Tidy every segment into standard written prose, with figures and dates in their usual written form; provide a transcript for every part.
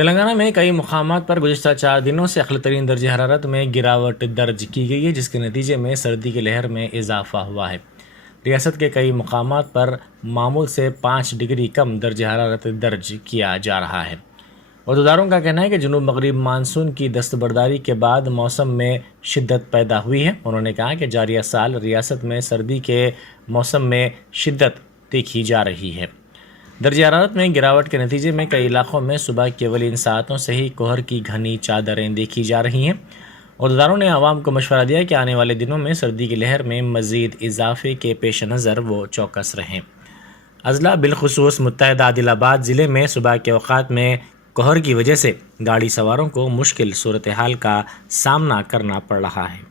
تلنگانہ میں کئی مقامات پر گزشتہ 4 دنوں سے اقلی ترین درجہ حرارت میں گراوٹ درج کی گئی ہے، جس کے نتیجے میں سردی کی لہر میں اضافہ ہوا ہے۔ ریاست کے کئی مقامات پر معمول سے 5 ڈگری کم درجہ حرارت درج کیا جا رہا ہے۔ عہدیداروں کا کہنا ہے کہ جنوب مغرب مانسون کی دستبرداری کے بعد موسم میں شدت پیدا ہوئی ہے۔ انہوں نے کہا کہ جاریہ سال ریاست میں سردی کے موسم میں شدت دیکھی جا رہی ہے۔ درجہ حرارت میں گراوٹ کے نتیجے میں کئی علاقوں میں صبح کی اولین ساعتوں سے ہی کوہر کی گھنی چادریں دیکھی جا رہی ہیں۔ عہدیداروں نے عوام کو مشورہ دیا کہ آنے والے دنوں میں سردی کی لہر میں مزید اضافے کے پیش نظر وہ چوکس رہیں۔ اضلاع بالخصوص متحدہ عادل آباد ضلع میں صبح کے اوقات میں کوہر کی وجہ سے گاڑی سواروں کو مشکل صورتحال کا سامنا کرنا پڑ رہا ہے۔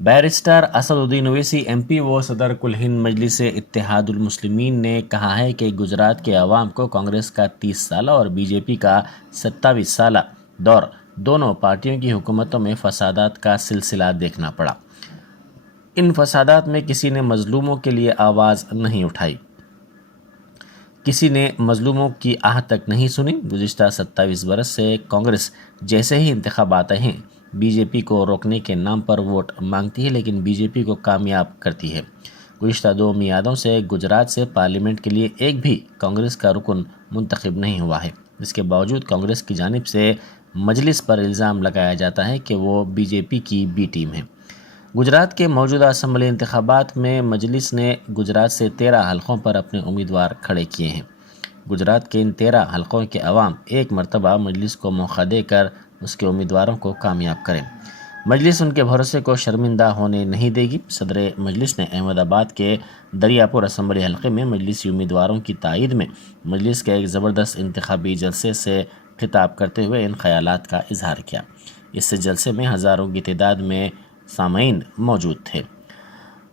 بیرسٹر اسد الدین اویسی ایم پی و صدر کل ہند مجلس اتحاد المسلمین نے کہا ہے کہ گجرات کے عوام کو کانگریس کا 30 سالہ اور بی جے پی کا 27 سالہ دور دونوں پارٹیوں کی حکومتوں میں فسادات کا سلسلہ دیکھنا پڑا۔ ان فسادات میں کسی نے مظلوموں کے لیے آواز نہیں اٹھائی، کسی نے مظلوموں کی آہ تک نہیں سنی۔ گزشتہ 27 برس سے کانگریس جیسے ہی انتخابات ہیں بی جے پی کو روکنے کے نام پر ووٹ مانگتی ہے، لیکن بی جے پی کو کامیاب کرتی ہے۔ گزشتہ 2 میعادوں سے گجرات سے پارلیمنٹ کے لیے ایک بھی کانگریس کا رکن منتخب نہیں ہوا ہے۔ اس کے باوجود کانگریس کی جانب سے مجلس پر الزام لگایا جاتا ہے کہ وہ بی جے پی کی بی ٹیم ہے۔ گجرات کے موجودہ اسمبلی انتخابات میں مجلس نے گجرات سے 13 حلقوں پر اپنے امیدوار کھڑے کیے ہیں۔ گجرات کے ان 13 حلقوں کے عوام ایک مرتبہ مجلس کو موقع دے کر اس کے امیدواروں کو کامیاب کریں۔ مجلس ان کے بھروسے کو شرمندہ ہونے نہیں دے گی۔ صدر مجلس نے احمد آباد کے دریاپور اسمبلی حلقے میں مجلسی امیدواروں کی تائید میں مجلس کے ایک زبردست انتخابی جلسے سے خطاب کرتے ہوئے ان خیالات کا اظہار کیا۔ اس جلسے میں ہزاروں کی تعداد میں سامعین موجود تھے۔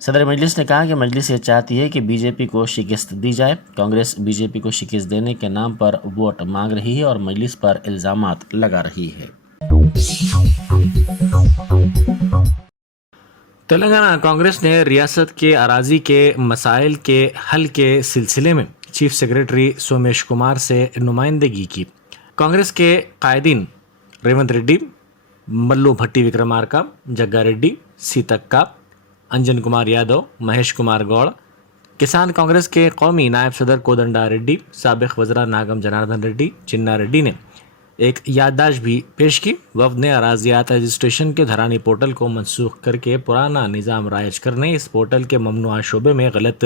صدر مجلس نے کہا کہ مجلس یہ چاہتی ہے کہ بی جے پی کو شکست دی جائے۔ کانگریس بی جے پی کو شکست دینے کے نام پر ووٹ مانگ رہی ہے اور مجلس پر الزامات لگا رہی ہے۔ تلنگانہ کانگریس نے ریاست کے اراضی کے مسائل کے حل کے سلسلے میں چیف سیکرٹری سومیش کمار سے نمائندگی کی۔ کانگریس کے قائدین ریونت ریڈی، ملو بھٹی وکرمارکا، جگا ریڈی، سیتکا، انجن کمار یادو، مہیش کمار گوڑ، کسان کانگریس کے قومی نائب صدر کودنڈا ریڈی، سابق وزراء ناگم جناردن ریڈی، چنا ریڈی نے ایک یادداشت بھی پیش کی۔ وفد نے اراضیات رجسٹریشن کے دھرانی پورٹل کو منسوخ کر کے پرانا نظام رائج کرنے، اس پورٹل کے ممنوعہ شعبے میں غلط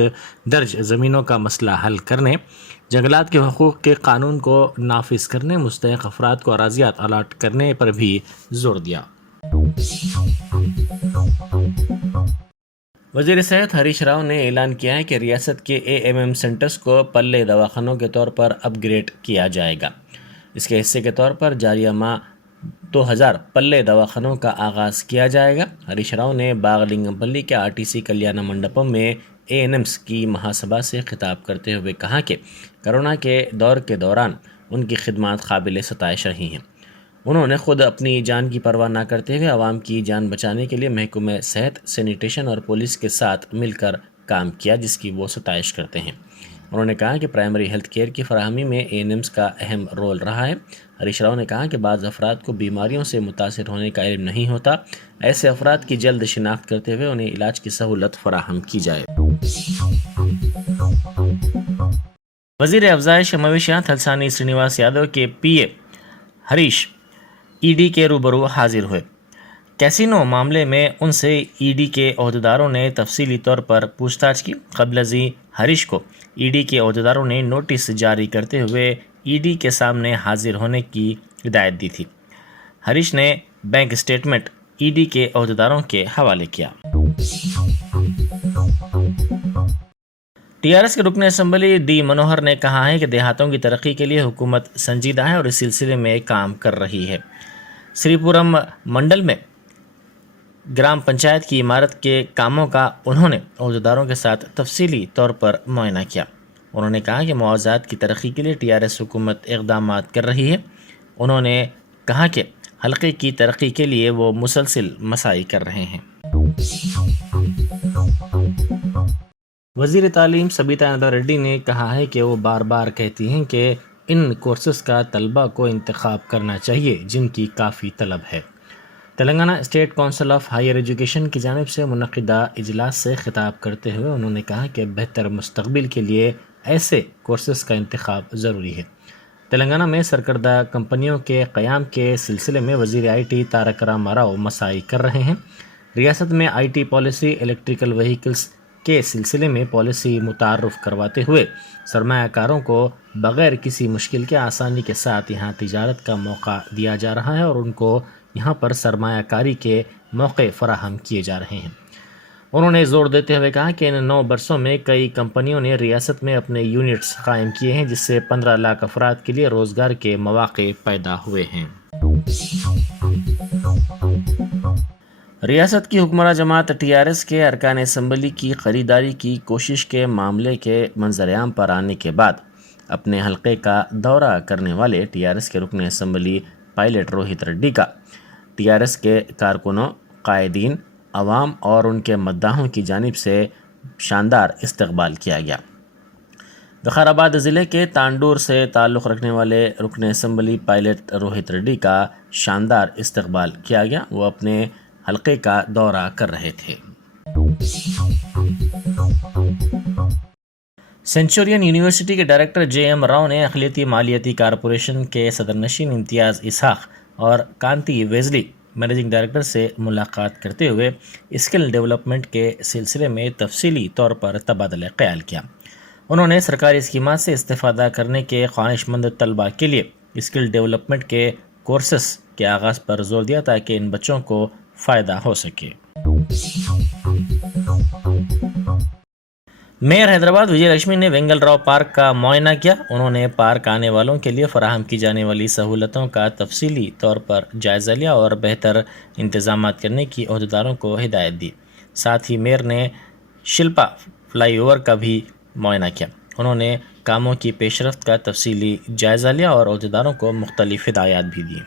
درج زمینوں کا مسئلہ حل کرنے، جنگلات کے حقوق کے قانون کو نافذ کرنے، مستحق افراد کو اراضیات الاٹ کرنے پر بھی زور دیا۔ وزیر صحت ہریش راؤ نے اعلان کیا ہے کہ ریاست کے اے ایم ایم سینٹرز کو پلے دواخانوں کے طور پر اپ گریڈ کیا جائے گا۔ اس کے حصے کے طور پر جاریہ ماہ 2000 پلے دواخانوں کا آغاز کیا جائے گا۔ ہریش راؤ نے باغ لنگم پلی کے آر ٹی سی کلیانہ منڈپم میں اے این ایمز کی مہاسبھا سے خطاب کرتے ہوئے کہا کہ کرونا کے دور کے دوران ان کی خدمات قابل ستائش رہی ہیں۔ انہوں نے خود اپنی جان کی پرواہ نہ کرتے ہوئے عوام کی جان بچانے کے لیے محکمہ صحت، سینیٹیشن اور پولیس کے ساتھ مل کر کام کیا، جس کی وہ ستائش کرتے ہیں۔ انہوں نے کہا کہ پرائمری ہیلتھ کیئر کی فراہمی میں اے این ایمز کا اہم رول رہا ہے۔ ہریش راؤ نے کہا کہ بعض افراد کو بیماریوں سے متاثر ہونے کا علم نہیں ہوتا، ایسے افراد کی جلد شناخت کرتے ہوئے انہیں علاج کی سہولت فراہم کی جائے۔ وزیر افزائش مویشیات تلسانی سرینواس یادو کے پی اے ہریش ای ڈی کے روبرو حاضر ہوئے۔ کیسینو معاملے میں ان سے ای ڈی کے عہدیداروں نے تفصیلی طور پر پوچھ تاچھ کی۔ قبل ازیں ہریش کو ای ڈی کے عہدیداروں نے نوٹس جاری کرتے ہوئے ای ڈی کے سامنے حاضر ہونے کی ہدایت دی تھی۔ ہریش نے بینک اسٹیٹمنٹ ای ڈی کے عہدیداروں کے حوالے کیا۔ ٹی آر ایس کے رکن اسمبلی ڈی منوہر نے کہا ہے کہ دیہاتوں کی ترقی کے لیے حکومت سنجیدہ ہے اور اس سلسلے میں کام کر رہی ہے۔ سری پورم منڈل میں گرام پنچایت کی عمارت کے کاموں کا انہوں نے عہدیداروں کے ساتھ تفصیلی طور پر معائنہ کیا۔ انہوں نے کہا کہ معاوضات کی ترقی کے لیے ٹی آر ایس حکومت اقدامات کر رہی ہے۔ انہوں نے کہا کہ حلقے کی ترقی کے لیے وہ مسلسل مساعی کر رہے ہیں۔ وزیر تعلیم سبیتا نندا ریڈی نے کہا ہے کہ وہ بار بار کہتی ہیں کہ ان کورسز کا طلبہ کو انتخاب کرنا چاہیے جن کی کافی طلب ہے۔ Telangana state council of higher education کی جانب سے منعقدہ اجلاس سے خطاب کرتے ہوئے انہوں نے کہا کہ بہتر مستقبل کے لیے ایسے کورسز کا انتخاب ضروری ہے۔ تلنگانہ میں سرکردہ کمپنیوں کے قیام کے سلسلے میں وزیر آئی ٹی تارک راما راؤ مساعی کر رہے ہیں۔ ریاست میں I T policy electrical vehicles کے سلسلے میں پالیسی متعارف کرواتے ہوئے سرمایہ کاروں کو بغیر کسی مشکل کے آسانی کے ساتھ یہاں تجارت کا موقع دیا جا رہا ہے اور ان کو یہاں پر سرمایہ کاری کے موقع فراہم کیے جا رہے ہیں۔ انہوں نے زور دیتے ہوئے کہا کہ ان 9 برسوں میں کئی کمپنیوں نے ریاست میں اپنے یونٹس قائم کیے ہیں جس سے 15 لاکھ افراد کے لیے روزگار کے مواقع پیدا ہوئے ہیں۔ ریاست کی حکمراں جماعت TRS کے ارکان اسمبلی کی خریداری کی کوشش کے معاملے کے منظر عام پر آنے کے بعد اپنے حلقے کا دورہ کرنے والے TRS کے رکن اسمبلی پائلٹ روہت ریڈی کا TRS کے کارکنوں، قائدین، عوام اور ان کے مداحوں کی جانب سے شاندار استقبال کیا گیا۔ وقار ضلع کے تانڈور سے تعلق رکھنے والے رکن اسمبلی پائلٹ روہت ریڈی کا شاندار استقبال کیا گیا۔ وہ اپنے حلقے کا دورہ کر رہے تھے۔ سینچورین یونیورسٹی کے ڈائریکٹر JM راؤ نے اقلیتی مالیاتی کارپوریشن کے صدر نشین امتیاز اسحاق اور کانتی ویزلی مینیجنگ ڈائریکٹر سے ملاقات کرتے ہوئے اسکل ڈیولپمنٹ کے سلسلے میں تفصیلی طور پر تبادلہ خیال کیا۔ انہوں نے سرکاری اسکیمات سے استفادہ کرنے کے خواہش مند طلباء کے لیے اسکل ڈیولپمنٹ کے کورسز کے آغاز پر زور دیا تاکہ ان بچوں کو فائدہ ہو سکے۔ میئر حیدرآباد وجے لکشمی نے وینگل راؤ پارک کا معائنہ کیا۔ انہوں نے پارک آنے والوں کے لیے فراہم کی جانے والی سہولتوں کا تفصیلی طور پر جائزہ لیا اور بہتر انتظامات کرنے کی عہدیداروں کو ہدایت دی۔ ساتھ ہی میئر نے شلپا فلائی اوور کا بھی معائنہ کیا۔ انہوں نے کاموں کی پیش رفت کا تفصیلی جائزہ لیا اور عہدیداروں کو مختلف ہدایات بھی دی۔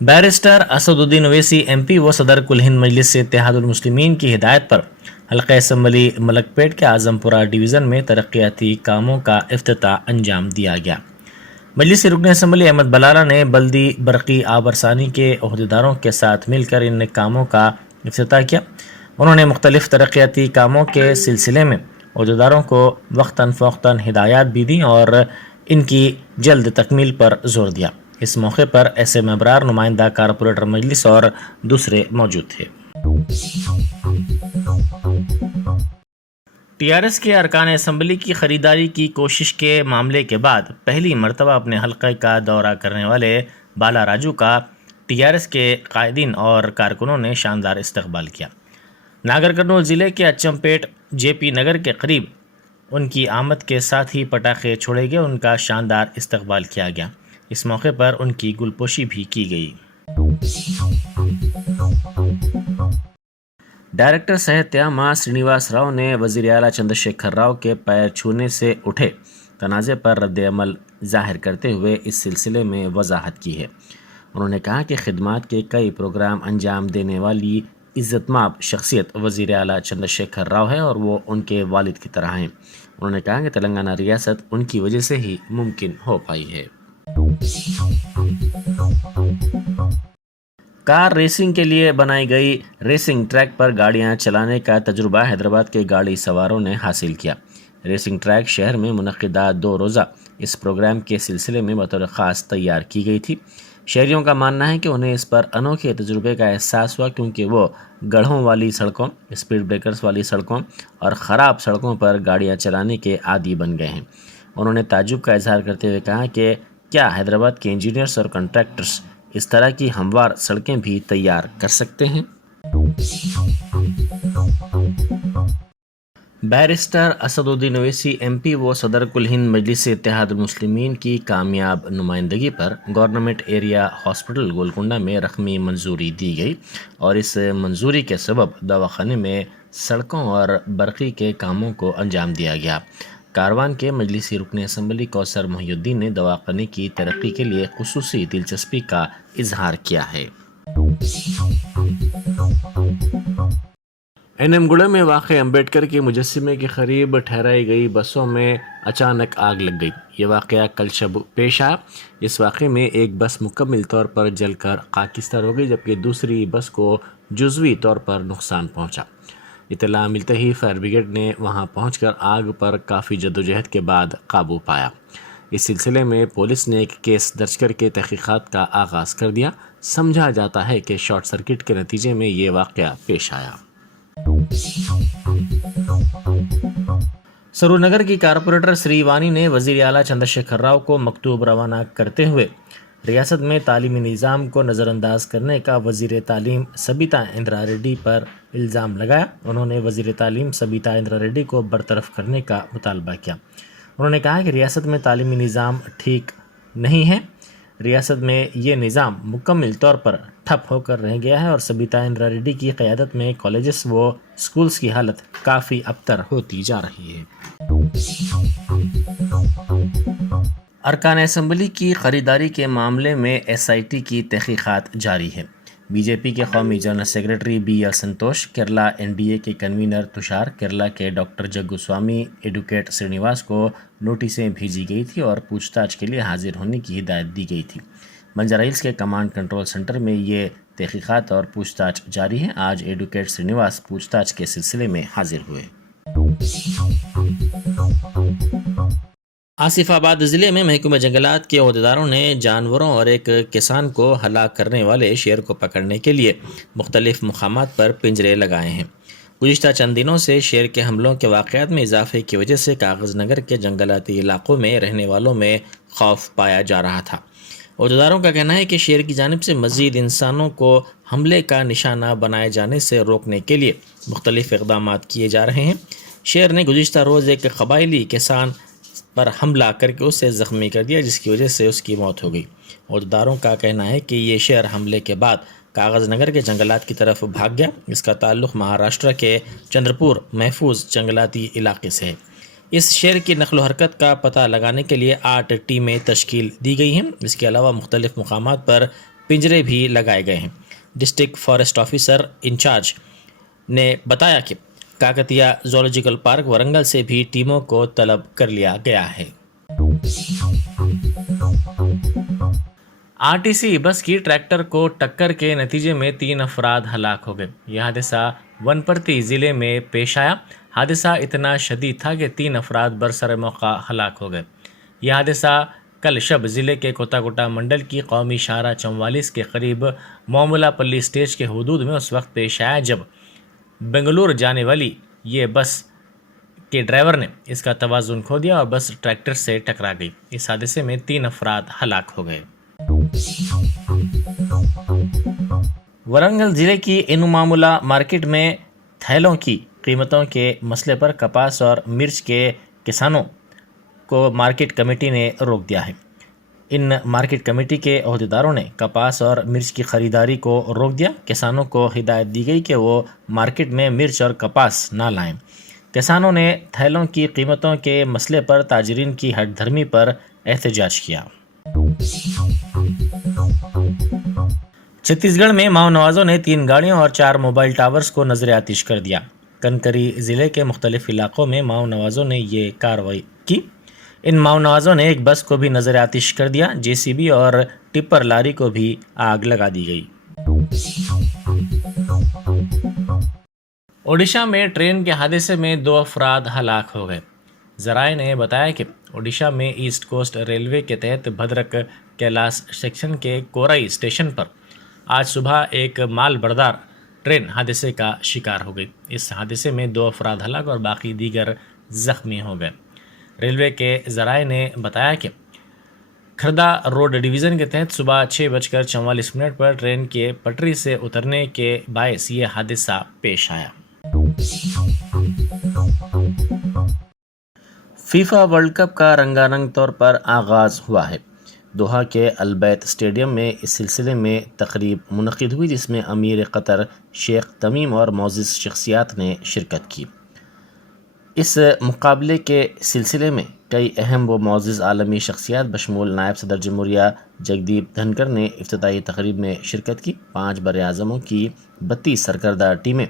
بیرسٹر اسد الدین اویسی MP و صدر کل ہند مجلس اتحاد المسلمین کی ہدایت پر حلقہ اسمبلی ملک پیٹ کے اعظم پورہ ڈویژن میں ترقیاتی کاموں کا افتتاح انجام دیا گیا۔ مجلس رکن اسمبلی احمد بلالہ نے بلدی برقی آب رسانی کے عہدیداروں کے ساتھ مل کر ان کاموں کا افتتاح کیا۔ انہوں نے مختلف ترقیاتی کاموں کے سلسلے میں عہدیداروں کو وقتاً فوقتاً ہدایات بھی دیں اور ان کی جلد تکمیل پر زور دیا۔ اس موقع پر SM ابرار، نمائندہ کارپوریٹر مجلس اور دوسرے موجود تھے۔ TRS کے ارکان اسمبلی کی خریداری کی کوشش کے معاملے کے بعد پہلی مرتبہ اپنے حلقے کا دورہ کرنے والے بالا راجو کا TRS کے قائدین اور کارکنوں نے شاندار استقبال کیا۔ ناگر کرنول ضلع کے اچم پیٹ JP نگر کے قریب ان کی آمد کے ساتھ ہی پٹاخے چھوڑے گئے، ان کا شاندار استقبال کیا گیا۔ اس موقع پر ان کی گلپوشی بھی کی گئی۔ ڈائریکٹر صحت سرینیواس راؤ نے وزیر اعلیٰ چندر شیکھر راؤ کے پیر چھونے سے اٹھے تنازع پر رد عمل ظاہر کرتے ہوئے اس سلسلے میں وضاحت کی ہے۔ انہوں نے کہا کہ خدمات کے کئی پروگرام انجام دینے والی عزت مآب شخصیت وزیر اعلیٰ چندر شیکھر راؤ ہے اور وہ ان کے والد کی طرح ہیں۔ انہوں نے کہا کہ تلنگانہ ریاست ان کی وجہ سے ہی ممکن ہو پائی ہے۔ کار ریسنگ کے لیے بنائی گئی ریسنگ ٹریک پر گاڑیاں چلانے کا تجربہ حیدرآباد کے گاڑی سواروں نے حاصل کیا۔ ریسنگ ٹریک شہر میں منعقدہ 2 روزہ اس پروگرام کے سلسلے میں بطور خاص تیار کی گئی تھی۔ شہریوں کا ماننا ہے کہ انہیں اس پر انوکھے تجربے کا احساس ہوا کیونکہ وہ گڑھوں والی سڑکوں، اسپیڈ بریکرز والی سڑکوں اور خراب سڑکوں پر گاڑیاں چلانے کے عادی بن گئے ہیں۔ انہوں نے تعجب کا اظہار کرتے ہوئے کہا کہ کیا حیدرآباد کے انجینئرز اور کنٹریکٹرز اس طرح کی ہموار سڑکیں بھی تیار کر سکتے ہیں؟ بیرسٹر اسد الدین اویسی MP و صدر کل ہند مجلس اتحاد المسلمین کی کامیاب نمائندگی پر گورنمنٹ ایریا ہاسپٹل گولکنڈہ میں رقمی منظوری دی گئی اور اس منظوری کے سبب دواخانے میں سڑکوں اور برقی کے کاموں کو انجام دیا گیا۔ کاروان کے مجلسی رکن اسمبلی کوثر محی الدین نے دواخانے کی ترقی کے لیے خصوصی دلچسپی کا اظہار کیا ہے۔ NM گڑھ میں واقع امبیڈکر کے مجسمے کے قریب ٹھہرائی گئی بسوں میں اچانک آگ لگ گئی۔ یہ واقعہ کل شب پیش آیا۔ اس واقعے میں ایک بس مکمل طور پر جل کر خاکستر ہو گئی، جبکہ دوسری بس کو جزوی طور پر نقصان پہنچا۔ اطلاع ملتے ہی فائر بریگیڈ نے وہاں پہنچ کر آگ پر کافی جدوجہد کے بعد قابو پایا۔ اس سلسلے میں پولیس نے ایک کیس درج کر کے تحقیقات کا آغاز کر دیا۔ سمجھا جاتا ہے کہ شارٹ سرکٹ کے نتیجے میں یہ واقعہ پیش آیا۔ سرور نگر کی کارپوریٹر سری وانی نے وزیر اعلیٰ چندر شیکھر راؤ کو مکتوب روانہ کرتے ہوئے ریاست میں تعلیمی نظام کو نظر انداز کرنے کا وزیر تعلیم سبیتا اندرا ریڈی پر الزام لگایا۔ انہوں نے وزیر تعلیم سبیتا اندرا ریڈی کو برطرف کرنے کا مطالبہ کیا۔ انہوں نے کہا کہ ریاست میں تعلیمی نظام ٹھیک نہیں ہے۔ ریاست میں یہ نظام مکمل طور پر ٹھپ ہو کر رہ گیا ہے اور سبیتا اندرا ریڈی کی قیادت میں کالجز و سکولز کی حالت کافی ابتر ہوتی جا رہی ہے۔ ارکان اسمبلی کی خریداری کے معاملے میں SIT کی تحقیقات جاری ہے۔ بی جے پی کے قومی جنرل سیکرٹری BL سنتوش، کیرلا NDA کے کنوینر تشار، کیرلا کے ڈاکٹر جگو سوامی، ایڈوکیٹ سرینیواس کو نوٹسیں بھیجی گئی تھی اور پوچھ تاچھ کے لیے حاضر ہونے کی ہدایت دی گئی تھی۔ بنجارہ ہلز کے کمانڈ کنٹرول سینٹر میں یہ تحقیقات اور پوچھ تاچھ جاری ہے۔ آج ایڈوکیٹ سرینیواس پوچھ تاچھ کے سلسلے میں حاضر ہوئے۔ آصف آباد ضلع میں محکمہ جنگلات کے عہدیداروں نے جانوروں اور ایک کسان کو ہلاک کرنے والے شیر کو پکڑنے کے لیے مختلف مقامات پر پنجرے لگائے ہیں۔ گزشتہ چند دنوں سے شیر کے حملوں کے واقعات میں اضافے کی وجہ سے کاغذ نگر کے جنگلاتی علاقوں میں رہنے والوں میں خوف پایا جا رہا تھا۔ عہدیداروں کا کہنا ہے کہ شیر کی جانب سے مزید انسانوں کو حملے کا نشانہ بنائے جانے سے روکنے کے لیے مختلف اقدامات کیے جا رہے ہیں۔ شیر نے گزشتہ روز ایک قبائلی کسان پر حملہ کر کے اسے زخمی کر دیا، جس کی وجہ سے اس کی موت ہو گئی۔ عہدیداروں کا کہنا ہے کہ یہ شیر حملے کے بعد کاغذ نگر کے جنگلات کی طرف بھاگ گیا۔ اس کا تعلق مہاراشٹر کے چندرپور محفوظ جنگلاتی علاقے سے ہے۔ اس شیر کی نقل و حرکت کا پتہ لگانے کے لیے 8 ٹیمیں تشکیل دی گئی ہیں۔ اس کے علاوہ مختلف مقامات پر پنجرے بھی لگائے گئے ہیں۔ ڈسٹرکٹ فارسٹ آفیسر انچارج نے بتایا کہ کاکتیہ زولوجیکل پارک ورنگل سے بھی ٹیموں کو طلب کر لیا گیا ہے۔ RTC بس کی ٹریکٹر کو ٹکر کے نتیجے میں 3 افراد ہلاک ہو گئے۔ یہ حادثہ ونپرتی ضلع میں پیش آیا۔ حادثہ اتنا شدید تھا کہ 3 افراد برسر موقع ہلاک ہو گئے۔ یہ حادثہ کل شب ضلع کے کوتاگوٹا منڈل کی قومی شاہراہ 44 کے قریب مومولا پلی اسٹیج کے حدود میں اس وقت پیش آیا جب بنگلور جانے والی یہ بس کے ڈرائیور نے اس کا توازن کھو دیا اور بس ٹریکٹر سے ٹکرا گئی۔ اس حادثے میں 3 افراد ہلاک ہو گئے۔ ورنگل ضلع کی انومامولا مارکیٹ میں تھیلوں کی قیمتوں کے مسئلے پر کپاس اور مرچ کے کسانوں کو مارکیٹ کمیٹی نے روک دیا ہے۔ ان مارکیٹ کمیٹی کے عہدیداروں نے کپاس اور مرچ کی خریداری کو روک دیا۔ کسانوں کو ہدایت دی گئی کہ وہ مارکیٹ میں مرچ اور کپاس نہ لائیں۔ کسانوں نے تھیلوں کی قیمتوں کے مسئلے پر تاجرین کی ہٹ دھرمی پر احتجاج کیا۔ چھتیس گڑھ میں ماؤ نوازوں نے 3 گاڑیوں اور 4 موبائل ٹاورز کو نظر آتش کر دیا۔ کنکری ضلع کے مختلف علاقوں میں ماؤ نوازوں نے یہ کارروائی کی۔ ان ماؤ نوازوں نے ایک بس کو بھی نظر آتش کر دیا۔ JCB اور ٹپر لاری کو بھی آگ لگا دی گئی۔ اوڈیشہ میں ٹرین کے حادثے میں 2 افراد ہلاک ہو گئے۔ ذرائع نے بتایا کہ اوڈیشہ میں ایسٹ کوسٹ ریلوے کے تحت بھدرک کیلاس سیکشن کے کورائی اسٹیشن پر آج صبح ایک مال بردار ٹرین حادثے کا شکار ہو گئی۔ اس حادثے میں 2 افراد ہلاک اور باقی دیگر زخمی ہو گئے۔ ریلوے کے ذرائع نے بتایا کہ کھردہ روڈ ڈویژن کے تحت صبح 6:44 پر ٹرین کے پٹری سے اترنے کے باعث یہ حادثہ پیش آیا۔ فیفا ورلڈ کپ کا رنگارنگ طور پر آغاز ہوا ہے۔ دوحہ کے البیت اسٹیڈیم میں اس سلسلے میں تقریب منعقد ہوئی، جس میں امیر قطر شیخ تمیم اور معزز شخصیات نے شرکت کی۔ اس مقابلے کے سلسلے میں کئی اہم و معزز عالمی شخصیات بشمول نائب صدر جمہوریہ جگدیپ دھنکر نے افتتاحی تقریب میں شرکت کی۔ 5 براعظموں کی 32 سرکردہ ٹیمیں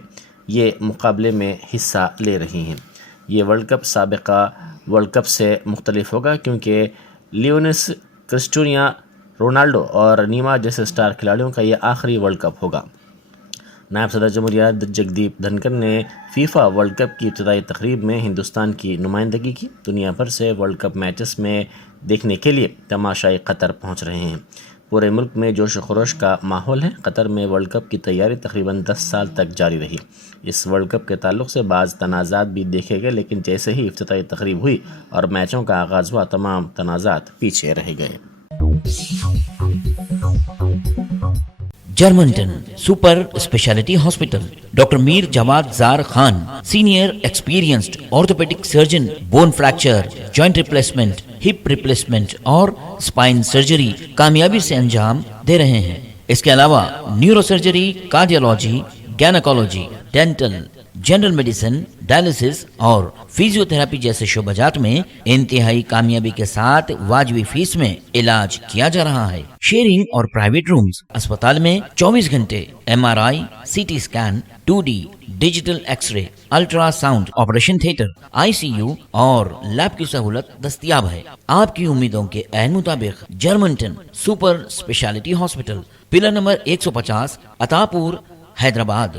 یہ مقابلے میں حصہ لے رہی ہیں۔ یہ ورلڈ کپ سابقہ ورلڈ کپ سے مختلف ہوگا کیونکہ لیونس کرسٹیانو رونالڈو اور نیما جیسے اسٹار کھلاڑیوں کا یہ آخری ورلڈ کپ ہوگا۔ نائب صدر جمہوریہ جگدیپ دھنکر نے فیفا ورلڈ کپ کی ابتدائی تقریب میں ہندوستان کی نمائندگی کی۔ دنیا بھر سے ورلڈ کپ میچز میں دیکھنے کے لیے تماشائی قطر پہنچ رہے ہیں۔ پورے ملک میں جوش و خروش کا ماحول ہے۔ قطر میں ورلڈ کپ کی تیاری تقریباً 10 سال تک جاری رہی۔ اس ورلڈ کپ کے تعلق سے بعض تنازعات بھی دیکھے گئے، لیکن جیسے ہی افتتاحی تقریب ہوئی اور میچوں کا آغاز ہوا، تمام تنازعات پیچھے رہ گئے۔ جرمنٹن super speciality hospital, doctor Mir Jawad Zar Khan, senior experienced orthopaedic surgeon, bone fracture, joint replacement, hip replacement اور اسپائن سرجری کامیابی سے انجام دے رہے ہیں۔ اس کے علاوہ neurosurgery, cardiology, gynaecology, dental, general medicine, dialysis اور فزیو تھراپی جیسے شعبات میں انتہائی کامیابی کے ساتھ واجبی فیس میں علاج کیا جا رہا ہے۔ شیئرنگ اور پرائیویٹ رومز، اسپتال میں 24 گھنٹے MRI، CT scan, 2D digital X ray, ultra sound, operation theatre, ICU اور لیب کی سہولت دستیاب ہے۔ آپ کی امیدوں کے عین مطابق جرمنٹن super speciality hospital, pillar number 150، عطا پور، حیدرآباد۔